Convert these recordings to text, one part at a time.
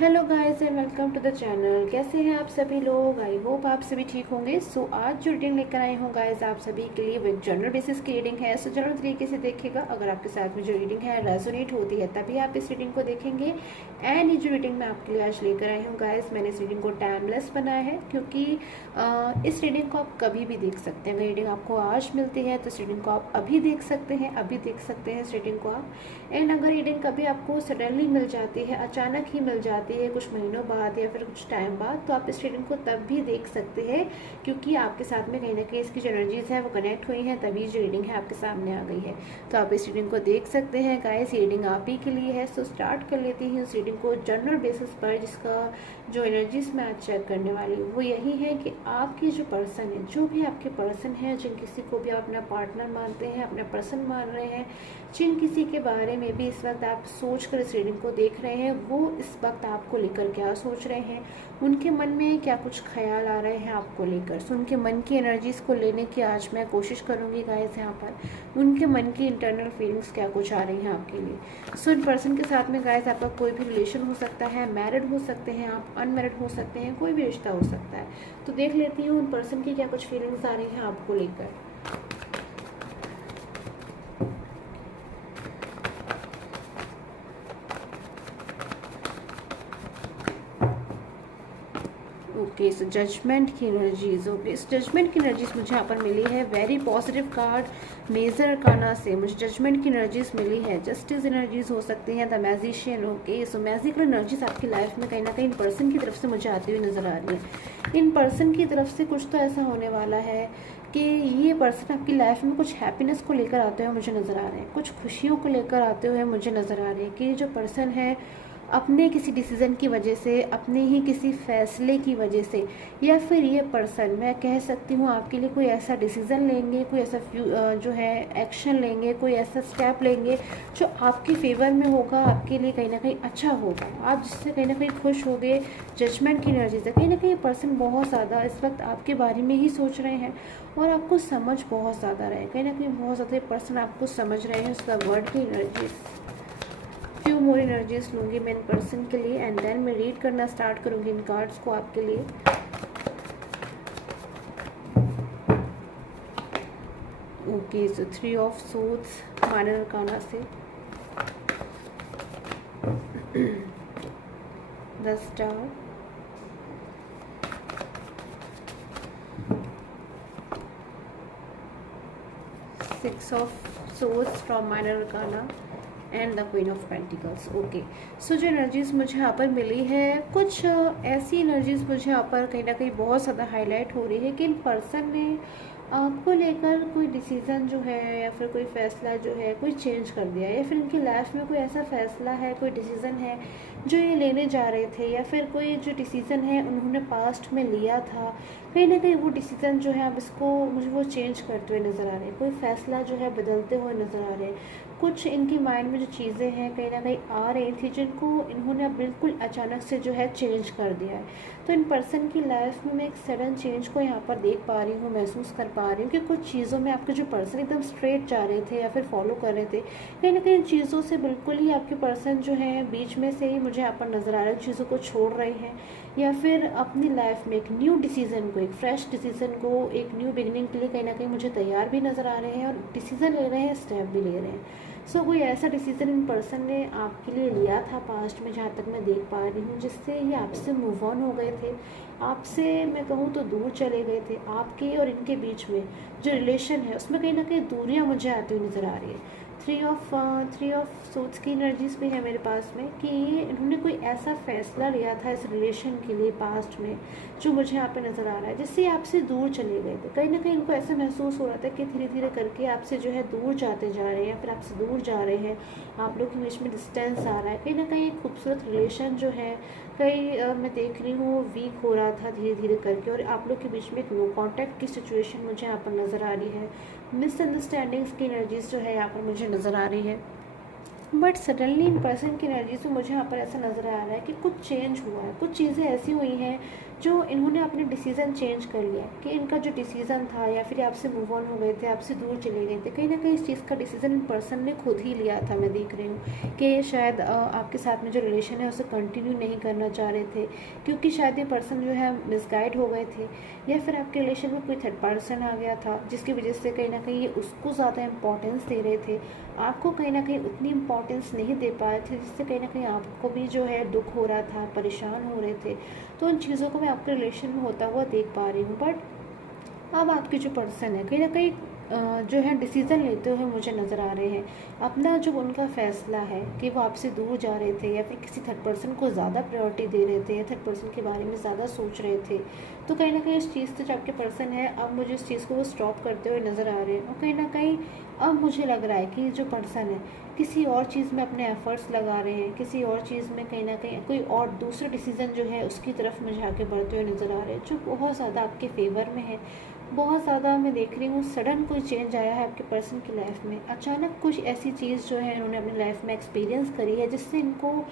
Hello guys and welcome to the channel. कैसे हैं आप सभी लोग? आई होप आप सभी ठीक होंगे। सो आज जो रीडिंग लेकर आई हूँ गाइस आप सभी के लिए वो एक जनरल बेसिस की रीडिंग है। सो जनरल तरीके से देखिएगा, अगर आपके साथ में जो रीडिंग है रेजोनेट होती है तभी आप इस रीडिंग को देखेंगे। एंड ये जो रीडिंग मैं आपके लिए आज लेकर आई हूँ गाइस, मैंने इस रीडिंग को टाइमलेस बनाया है क्योंकि इस रीडिंग को आप कभी भी देख सकते हैं। अगर रीडिंग आपको आज मिलती है तो इस रीडिंग को आप अभी देख सकते हैं, अभी देख सकते हैं इस रीडिंग को आप। एंड अगर रीडिंग कभी आपको सडनली मिल जाती है, अचानक ही मिल जाती है कुछ महीनों बाद या फिर कुछ टाइम बाद, तो आप इस रीडिंग को तब भी देख सकते हैं क्योंकि आपके साथ में कहीं ना कहीं इसकी जो एनर्जीज है वो कनेक्ट हुई हैं, तभी जो रीडिंग है आपके सामने आ गई है। तो आप इस रीडिंग को देख सकते हैं गाइस, ये रीडिंग आप ही के लिए है। सो स्टार्ट कर लेती हूँ उस रीडिंग को जनरल बेसिस पर, जिसका जो एनर्जीज मैं आज चेक करने वाली हूँ वो यही है कि आपकी जो पर्सन है, जो भी आपके पर्सन है, जिन किसी को भी आप अपना पार्टनर मानते हैं, अपना पर्सन मान रहे हैं, जिन किसी के बारे में भी इस वक्त आप सोच कर इस रीडिंग को देख रहे हैं, वो इस वक्त आपको लेकर क्या सोच रहे हैं, उनके मन में क्या कुछ ख्याल आ रहे हैं आपको लेकर। सो उनके मन की एनर्जीज को लेने की आज मैं कोशिश करूंगी गाइस। यहाँ पर उनके मन की इंटरनल फीलिंग्स क्या कुछ आ रही हैं आपके लिए। सो इन पर्सन के साथ में गाइस आपका कोई भी रिलेशन हो सकता है, मैरिड हो सकते हैं आप, अनमैरिड हो सकते हैं, कोई भी रिश्ता हो सकता है। तो देख लेती हूँ उन पर्सन की क्या कुछ फीलिंग्स आ रही हैं आपको लेकर। ओके, सो जजमेंट की एनर्जीज। ओके, इस जजमेंट की एनर्जीज मुझे यहाँ पर मिली है very positive card major arcana से। मुझे जजमेंट की एनर्जीज मिली है, जस्टिस एनर्जीज हो सकती हैं, the magician. Okay, so magical energies आपकी लाइफ में कहीं ना कहीं इन पर्सन की तरफ से मुझे आती हुई नजर आ रही है। इन पर्सन की तरफ से कुछ तो ऐसा होने वाला है कि ये पर्सन आपकी लाइफ में कुछ हैप्पीनेस को लेकर आते हुए मुझे नज़र आ रहे हैं, कुछ खुशियों को लेकर आते हुए मुझे नज़र आ रही है कि ये जो पर्सन है अपने किसी डिसीज़न की वजह से, अपने ही किसी फैसले की वजह से, या फिर ये पर्सन मैं कह सकती हूँ आपके लिए कोई ऐसा डिसीज़न लेंगे, कोई ऐसा जो है एक्शन लेंगे, कोई ऐसा स्टेप लेंगे जो आपके फेवर में होगा, आपके लिए कहीं ना कहीं अच्छा होगा, आप जिससे कहीं ना कहीं खुश होगे। जजमेंट की एनर्जी से कहीं ना कहीं पर्सन बहुत ज़्यादा इस वक्त आपके बारे में ही सोच रहे हैं और आपको समझ बहुत ज़्यादा रहे, कहीं ना कहीं बहुत ज़्यादा पर्सन आपको समझ रहे हैं। उसका वर्ड की एनर्जी, फ्यू मोर एनर्जीज लूँगी मैं इन पर्सन के लिए एंड देन मैं रीड करना स्टार्ट करूँगी इन कार्ड्स को आपके लिए। Okay, so 3 of swords minor arcana से, the star, six of swords from minor arcana and the queen of pentacles. Okay, so जो एनर्जीज मुझे यहाँ पर मिली है, कुछ ऐसी एनर्जीज मुझे यहाँ पर कहीं ना कहीं बहुत ज़्यादा हाईलाइट हो रही है कि इन पर्सन ने आपको लेकर कोई डिसीज़न जो है या फिर कोई फैसला जो है कोई चेंज कर दिया, या फिर इनकी लाइफ में कोई ऐसा फैसला है, कोई डिसीज़न है जो ये लेने जा रहे थे, या फिर कोई जो डिसीज़न है उन्होंने पास्ट में लिया था, कहीं ना कहीं वो डिसीज़न जो है अब इसको मुझे वो चेंज करते हुए नज़र आ रहे हैं, कोई फैसला जो है बदलते हुए नज़र आ रहे हैं। कुछ इनकी माइंड में जो चीज़ें हैं कहीं ना कहीं आ रही थी जिनको इन्होंने अब बिल्कुल अचानक से जो है चेंज कर दिया है। तो इन पर्सन की लाइफ में मैं एक सडन चेंज को यहाँ पर देख पा रही हूँ, महसूस कर पा रही हूँ कि कुछ चीज़ों में आपके जो पर्सन एकदम स्ट्रेट जा रहे थे या फिर फॉलो कर रहे थे, कहीं ना कहीं इन चीज़ों से बिल्कुल ही आपके पर्सन जो है बीच में से ही मुझे यहाँ पर नज़र आ रहा है चीज़ों को छोड़ रहे हैं, या फिर अपनी लाइफ में एक न्यू डिसीज़न को, एक फ्रेश डिसीज़न को, एक न्यू बिगनिंग के लिए कहीं ना कहीं मुझे तैयार भी नज़र आ रहे हैं और डिसीज़न ले रहे हैं, स्टेप भी ले रहे हैं। सो कोई ऐसा डिसीज़न इन पर्सन ने आपके लिए लिया था पास्ट में, जहाँ तक मैं देख पा रही हूँ, जिससे ये आपसे मूव ऑन हो गए थे, आपसे मैं कहूँ तो दूर चले गए थे। आपके और इनके बीच में जो रिलेशन है उसमें कहीं ना कहीं दूरियाँ मुझे आती हुई नज़र आ रही है। थ्री ऑफ सोर्ड्स की एनर्जीज भी है मेरे पास में कि इन्होंने कोई ऐसा फैसला लिया था इस रिलेशन के लिए पास्ट में जो मुझे यहाँ पे नज़र आ रहा है, जिससे आपसे दूर चले गए थे। कहीं ना कहीं इनको ऐसा महसूस हो रहा था कि धीरे धीरे करके आपसे जो है दूर जाते जा रहे हैं, फिर आपसे दूर जा रहे हैं, आप लोग के बीच में डिस्टेंस आ रहा है। कहीं ना कहीं एक खूबसूरत रिलेशन जो है कहीं मैं देख रही हूँ वीक हो रहा था धीरे धीरे करके, और आप लोग के बीच में एक नो कॉन्टैक्ट की सिचुएशन मुझे यहाँ पर नज़र आ रही है। मिसअंडरस्टैंडिंग्स की एनर्जीज जो है यहाँ पर मुझे नज़र आ रही है। बट सडनली इन पर्सन की एनर्जी से मुझे यहाँ पर ऐसा नज़र आ रहा है कि कुछ चेंज हुआ है, कुछ चीज़ें ऐसी हुई हैं जो इन्होंने अपने डिसीज़न चेंज कर लिया, कि इनका जो डिसीज़न था या फिर आपसे मूव ऑन हो गए थे, आपसे दूर चले गए थे, कहीं ना कहीं इस चीज़ का डिसीज़न इन पर्सन ने खुद ही लिया था। मैं देख रही हूँ कि शायद आपके साथ में जो रिलेशन है उसे कंटिन्यू नहीं करना चाह रहे थे, क्योंकि शायद ये पर्सन जो है मिसगाइड हो गए थे, या फिर आपके रिलेशन में कोई थर्ड पर्सन आ गया था जिसकी वजह से कहीं ना कहीं ये उसको ज़्यादा इंपॉर्टेंस दे रहे थे, आपको कहीं ना कहीं उतनी इंपॉर्टेंस नहीं दे पा रहे थे, जिससे कहीं ना कहीं आपको भी जो है दुख हो रहा था, परेशान हो रहे थे। तो उन चीज़ों को मैं आपके रिलेशन में होता हुआ देख पा रही हूँ। बट अब आपके जो पर्सन है कहीं ना कहीं जो है डिसीज़न लेते हुए मुझे नज़र आ रहे हैं। अपना जो उनका फ़ैसला है कि वो आपसे दूर जा रहे थे या फिर किसी थर्ड पर्सन को ज़्यादा प्रायोरिटी दे रहे थे या थर्ड पर्सन के बारे में ज़्यादा सोच रहे थे, तो कहीं ना कहीं इस चीज़ से जो आपके पर्सन है अब मुझे इस चीज़ को वो स्टॉप करते हुए नज़र आ रहे हैं। और कहीं ना कहीं अब मुझे लग रहा है कि जो पर्सन है किसी और चीज़ में अपने एफर्ट्स लगा रहे हैं, किसी और चीज़ में कहीं ना कहीं कोई और दूसरा डिसीज़न जो है उसकी तरफ मुझे आगे बढ़ते हुए नज़र आ रहे हैं, जो बहुत ज़्यादा आपके फेवर में है। बहुत ज़्यादा मैं देख रही हूँ सडन कोई चेंज आया है आपके पर्सन की लाइफ में। अचानक कुछ ऐसी चीज़ जो है इन्होंने अपनी लाइफ में एक्सपीरियंस करी है, जिससे इनको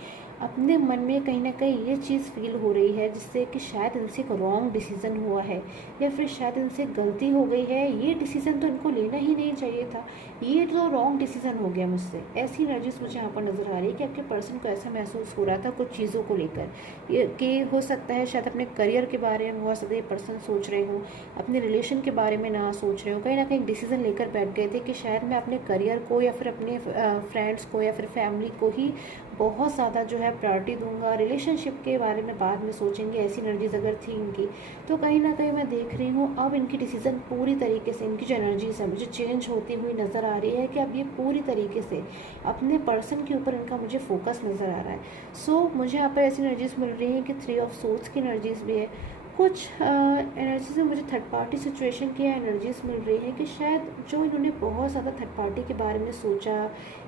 अपने मन में कहीं ना कहीं ये चीज़ फील हो रही है, जिससे कि शायद इनसे एक रॉन्ग डिसीज़न हुआ है या फिर शायद इनसे गलती हो गई है। ये डिसीज़न तो इनको लेना ही नहीं चाहिए था, ये तो रॉन्ग डिसीज़न हो गया मुझसे। ऐसी एनर्जीज मुझे यहाँ पर नज़र आ रही है कि आपके पर्सन को ऐसा महसूस हो रहा था कुछ चीज़ों को लेकर, ये कि हो सकता है शायद अपने करियर के बारे में बहुत ज़्यादा ये पर्सन सोच रहे हो, अपने रिलेशन के बारे में ना सोच रहे हो, कहीं ना कहीं डिसीज़न लेकर बैठ गए थे कि शायद मैं अपने करियर को या फिर अपने फ्रेंड्स को या फिर फैमिली को ही बहुत ज़्यादा जो है प्रायोरिटी दूंगा, रिलेशनशिप के बारे में बाद में सोचेंगे। ऐसी एनर्जीज अगर थी इनकी, तो कहीं ना कहीं मैं देख रही हूँ अब इनकी डिसीज़न पूरी तरीके से, इनकी जो एनर्जीज है मुझे चेंज होती हुई नज़र आ रही है कि अब ये पूरी तरीके से अपने पर्सन के ऊपर इनका मुझे फोकस नज़र आ रहा है। सो मुझे यहाँ पर ऐसी एनर्जीज मिल रही हैं कि 3 ऑफ सोर्ड्स की एनर्जीज भी है। कुछ एनर्जीज में मुझे थर्ड पार्टी सिचुएशन की एनर्जीज मिल रही है कि शायद जो इन्होंने बहुत ज़्यादा थर्ड पार्टी के बारे में सोचा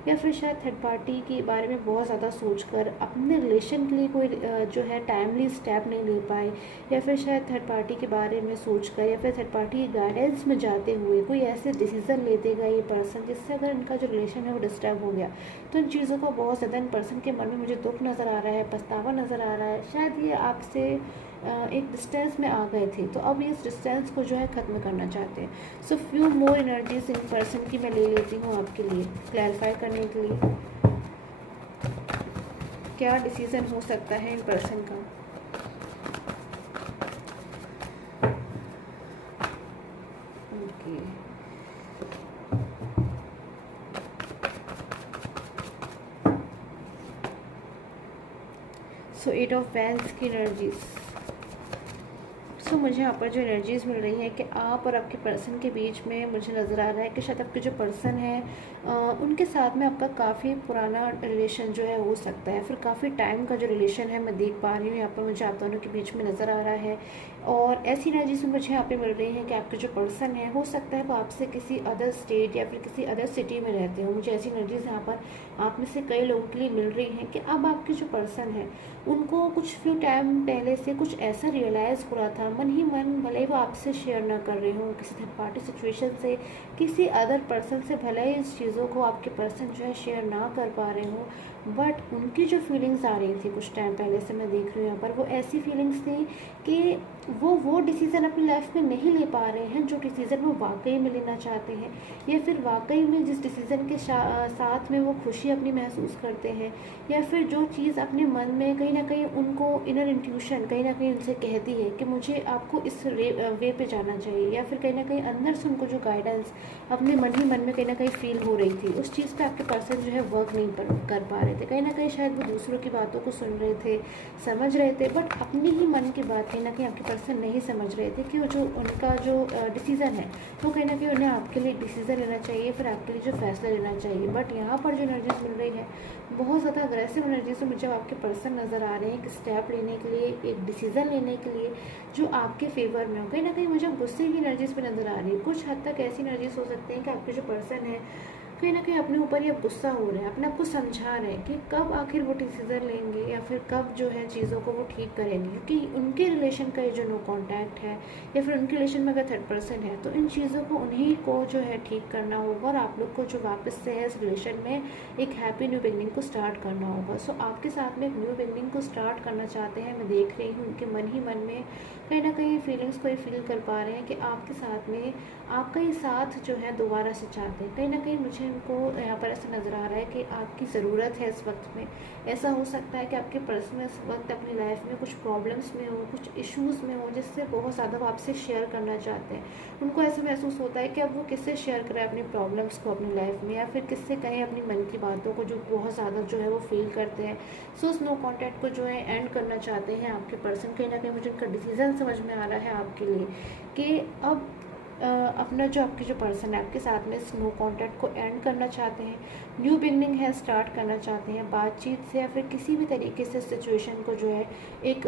या फिर शायद थर्ड पार्टी के बारे में बहुत ज़्यादा सोचकर अपने रिलेशन के लिए कोई जो है टाइमली स्टेप नहीं ले पाए, या फिर शायद थर्ड पार्टी के बारे में सोचकर या फिर थर्ड पार्टी की गाइडेंस में जाते हुए कोई ऐसे डिसीज़न ले देगा ये पर्सन जिससे अगर इनका जो रिलेशन है वो डिस्टर्ब हो गया। तो इन चीज़ों का बहुत ज़्यादा इन पर्सन के मन में मुझे दुख नज़र आ रहा है, पछतावा नज़र आ रहा है। शायद ये आपसे एक डिस्टेंस में आ गए थे, तो अब ये इस डिस्टेंस को जो है ख़त्म करना चाहते हैं। So few more energies in person की मैं ले लेती हूँ आपके लिए क्लैरिफाई करने के लिए क्या डिसीज़न हो सकता है इन पर्सन का। ओके, सो 8 ऑफ वैंड्स की एनर्जीज। सो मुझे यहाँ पर जो एनर्जीज़ मिल रही है कि आप और आपके पर्सन के बीच में मुझे नज़र आ रहा है कि शायद आपके जो पर्सन है उनके साथ में आपका काफ़ी पुराना रिलेशन जो है हो सकता है, फिर काफ़ी टाइम का जो रिलेशन है मैं देख पा रही हूँ यहाँ पर मुझे आप दोनों के बीच में नज़र आ रहा है। और ऐसी एनर्जीज मुझे यहाँ पे मिल रही है कि आपके जो पर्सन है हो सकता है वो आपसे किसी अदर स्टेट या फिर किसी अदर सिटी में रहते हो। मुझे ऐसी एनर्जीज यहाँ पर आप में से कई लोगों के लिए मिल रही हैं कि अब आपके जो पर्सन है उनको कुछ फ्यू टाइम पहले से कुछ ऐसा रियलाइज़ हो रहा था मन ही मन, भले ही वो आपसे शेयर ना कर रहे हो किसी थर्ड पार्टी सिचुएशन से, किसी अदर पर्सन से भले ही इस चीज़ों को आपके पर्सन जो है शेयर ना कर पा रहे हो, बट उनकी जो फीलिंग्स आ रही थी कुछ टाइम पहले से मैं देख रही हूँ यहाँ पर, वो ऐसी फीलिंग्स थी कि वो डिसीज़न अपनी लाइफ में नहीं ले पा रहे हैं जो डिसीज़न वो वाकई में लेना चाहते हैं, या फिर वाकई में जिस डिसीज़न के साथ में वो खुशी अपनी महसूस करते हैं, या फिर जो चीज़ अपने मन में कहीं ना कहीं उनको इनर इंट्यूशन कहीं ना कहीं उनसे कहती है कि मुझे आपको इस वे पे जाना चाहिए, या फिर कहीं ना कहीं अंदर से उनको जो गाइडेंस अपने मन ही मन में कहीं ना कहीं फील हो रही थी, उस चीज़ पे आपके पर्सन जो है वर्क नहीं कर पा रहे थे। कहीं ना कहीं शायद वो दूसरों की बातों को सुन रहे थे, समझ रहे थे, बट अपनी ही मन की बात कहीं ना कहीं आपके पर्सन नहीं समझ रहे थे कि वो जो उनका जो डिसीज़न है वो कहीं ना कहीं उन्हें आपके लिए डिसीज़न लेना चाहिए, फिर आपके लिए जो फैसला लेना चाहिए। बट यहाँ पर जो एनर्जीज मिल रही है बहुत ज़्यादा अग्रेसिव एनर्जी से मुझे आपके पर्सन नज़र आ रहे हैं, एक स्टेप लेने के लिए, एक डिसीज़न लेने के लिए जो आपके फेवर में हो। कहीं ना कहीं मुझे गुस्से की एनर्जीज पे नज़र आ रही है। कुछ हद तक ऐसी एनर्जीज हो सकती हैं कि आपके जो पर्सन है कहीं ना कहीं अपने ऊपर ही अब गुस्सा हो रहे हैं, अपने आप को समझा रहे हैं कि कब आखिर वो डिसीज़न लेंगे या फिर कब जो है चीज़ों को वो ठीक करेंगे, क्योंकि उनके रिलेशन का ये जो नो कॉन्टैक्ट है या फिर उनके रिलेशन में अगर थर्ड पर्सन है तो इन चीज़ों को उन्हीं को जो है ठीक करना होगा और आप लोग को जो वापस से है इस रिलेशन में एक हैप्पी न्यू बिगनिंग को स्टार्ट करना होगा। सो आपके साथ में एक न्यू बिगनिंग को स्टार्ट करना चाहते हैं, मैं देख रही हूँ उनके मन ही मन में कहीं ना कहीं फीलिंग्स को ये फील कर पा रहे हैं कि आपके साथ में आपका ही साथ जो है दोबारा से चाहते हैं। कहीं ना कहीं मुझे इनको यहाँ पर ऐसा नज़र आ रहा है कि आपकी ज़रूरत है इस वक्त में। ऐसा हो सकता है कि आपके पर्सन इस वक्त अपनी लाइफ में कुछ प्रॉब्लम्स में हो, कुछ इश्यूज़ में हो, जिससे बहुत ज़्यादा वो आपसे शेयर करना चाहते हैं। उनको ऐसा महसूस होता है कि अब वो किससे शेयर करें अपनी प्रॉब्लम्स को अपनी लाइफ में, या फिर किससे कहें अपनी मन की बातों को जो बहुत ज़्यादा जो है वो फील करते हैं। सो उस नो कॉन्टैक्ट को जो है एंड करना चाहते हैं आपके पर्सन। कहीं ना कहीं मुझे उनका डिसीज़न समझ में आ रहा है आपके लिए कि अब अपना जो आपके जो पर्सन है आपके साथ में इस नो कॉन्टैक्ट को एंड करना चाहते हैं, न्यू बिगनिंग है स्टार्ट करना चाहते हैं बातचीत से या फिर किसी भी तरीके से सिचुएशन को जो है एक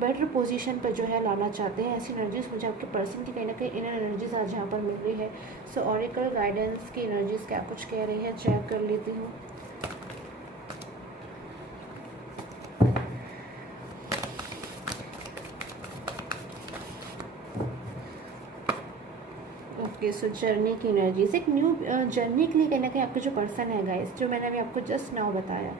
बेटर पोजीशन पर जो है लाना चाहते हैं। ऐसी एनर्जीज मुझे आपके पर्सन की कहीं ना कहीं इनर एनर्जीज आज यहाँ पर मिल रही है। सो ऑरिकल गाइडेंस की एनर्जीज क्या कुछ कह रही है चेक कर लेती हूँ। ओके, सो जर्नी की एनर्जीज एक न्यू जर्नी के लिए कहीं ना कहीं आपके जो पर्सन है गाइस, जो मैंने अभी आपको जस्ट नाउ बताया,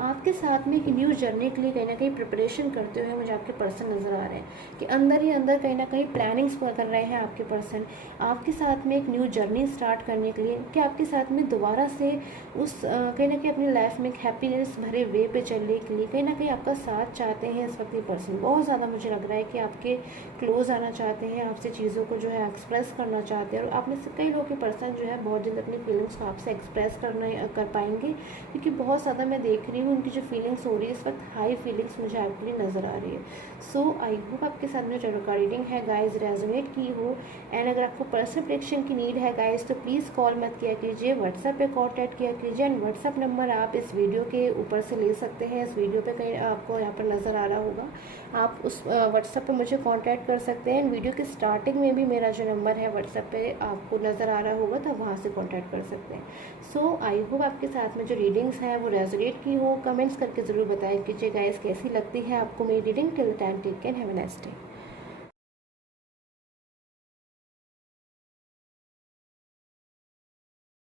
आपके साथ में एक न्यू जर्नी के लिए कहीं ना कहीं प्रिपरेशन करते हुए मुझे आपके पर्सन नज़र आ रहे हैं कि अंदर ही अंदर कहीं ना कहीं प्लानिंग्स कर रहे हैं आपके पर्सन आपके साथ में एक न्यू जर्नी स्टार्ट करने के लिए, कि आपके साथ में दोबारा से उस कहीं ना कहीं अपनी लाइफ में एक हैप्पीनेस भरे वे पे चलने के लिए कहीं ना कहीं आपका साथ चाहते हैं। इस वक्त ये पर्सन बहुत ज़्यादा मुझे लग रहा है कि आपके क्लोज आना चाहते हैं, आपसे चीज़ों को जो है एक्सप्रेस करना चाहते हैं। और आप में से कई लोग के पर्सन जो है बहुत जल्द अपनी फीलिंग्स को आपसे एक्सप्रेस कर पाएंगे, क्योंकि बहुत ज़्यादा मैं देख रही हूँ उनकी जो फीलिंग्स हो रही है इस वक्त हाई फीलिंग्स मुझे आपके लिए नज़र आ रही है। सो आई होप आपके साथ में टैरो कार्ड रीडिंग है गाइज रेजोनेट की हो। एंड अगर आपको पर्सनल प्रेडिक्शन की नीड है गाइज तो प्लीज़ कॉल मत किया कीजिए, व्हाट्सएप पे कॉन्टैक्ट किया कीजिए। एंड व्हाट्सएप नंबर आप इस वीडियो के ऊपर से ले सकते हैं, इस वीडियो पे कहीं आपको यहाँ पर नज़र आ रहा होगा, आप उस व्हाट्सएप पे मुझे कांटेक्ट कर सकते हैं। वीडियो की स्टार्टिंग में भी मेरा जो नंबर है व्हाट्सएप पे आपको नज़र आ रहा होगा, तो आप वहाँ से कांटेक्ट कर सकते हैं। सो आई होप आपके साथ में जो रीडिंग्स हैं वो रेजोनेट की हो। कमेंट्स करके ज़रूर बताएं कीजिए गाइस कैसी लगती है आपको मेरी reading. Till time take care, have a nice day.